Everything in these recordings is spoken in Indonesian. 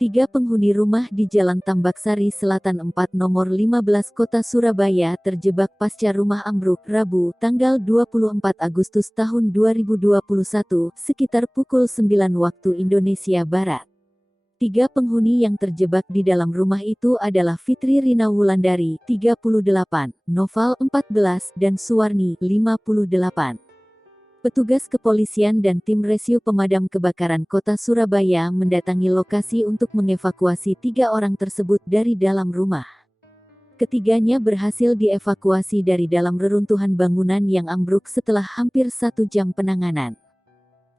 Tiga penghuni rumah di Jalan Tambaksari Selatan 4 nomor 15 Kota Surabaya terjebak pasca rumah ambruk Rabu, tanggal 24 Agustus tahun 2021, sekitar pukul 9 waktu Indonesia Barat. Tiga penghuni yang terjebak di dalam rumah itu adalah Fitri Rina Wulandari, 38, Noval, 14, dan Suwarni, 58. Petugas kepolisian dan tim rescue pemadam kebakaran kota Surabaya mendatangi lokasi untuk mengevakuasi tiga orang tersebut dari dalam rumah. Ketiganya berhasil dievakuasi dari dalam reruntuhan bangunan yang ambruk setelah hampir 1 jam penanganan.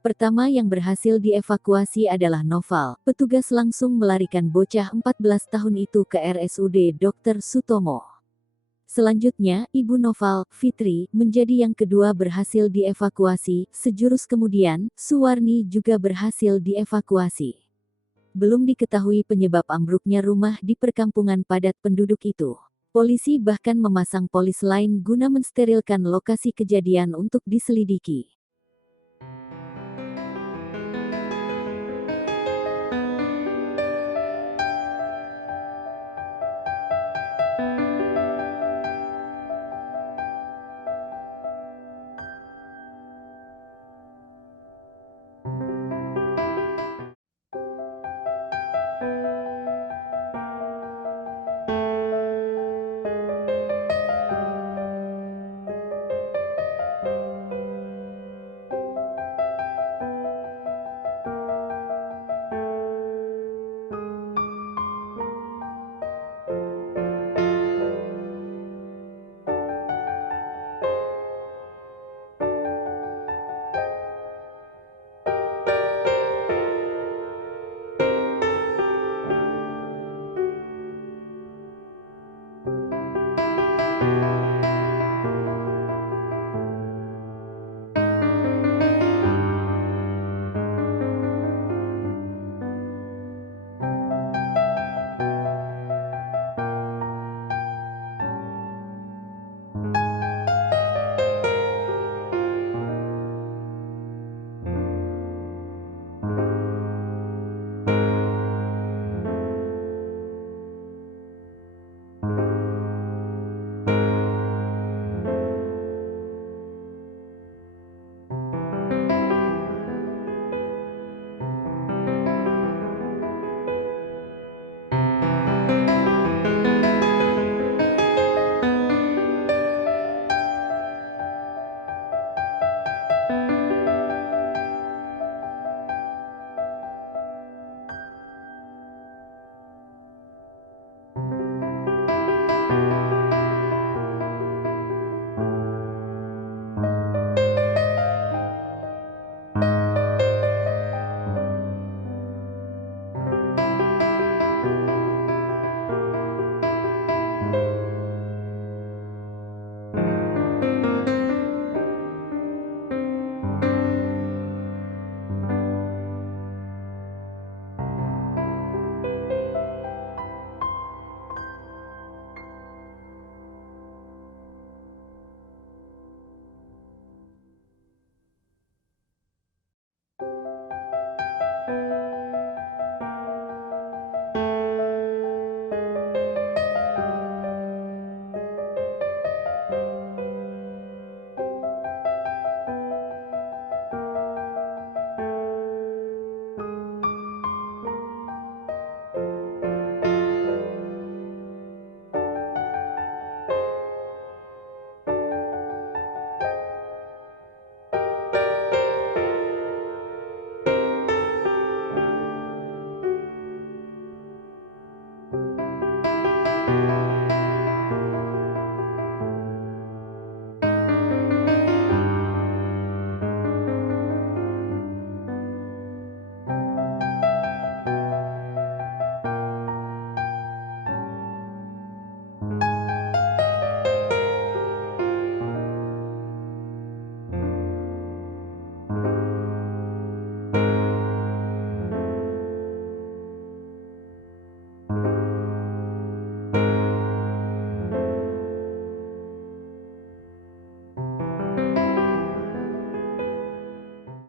Pertama yang berhasil dievakuasi adalah Noval. Petugas langsung melarikan bocah 14 tahun itu ke RSUD Dr. Sutomo. Selanjutnya, Ibu Noval, Fitri, menjadi yang kedua berhasil dievakuasi. Sejurus kemudian, Suwarni juga berhasil dievakuasi. Belum diketahui penyebab ambruknya rumah di perkampungan padat penduduk itu. Polisi bahkan memasang polis lain guna mensterilkan lokasi kejadian untuk diselidiki.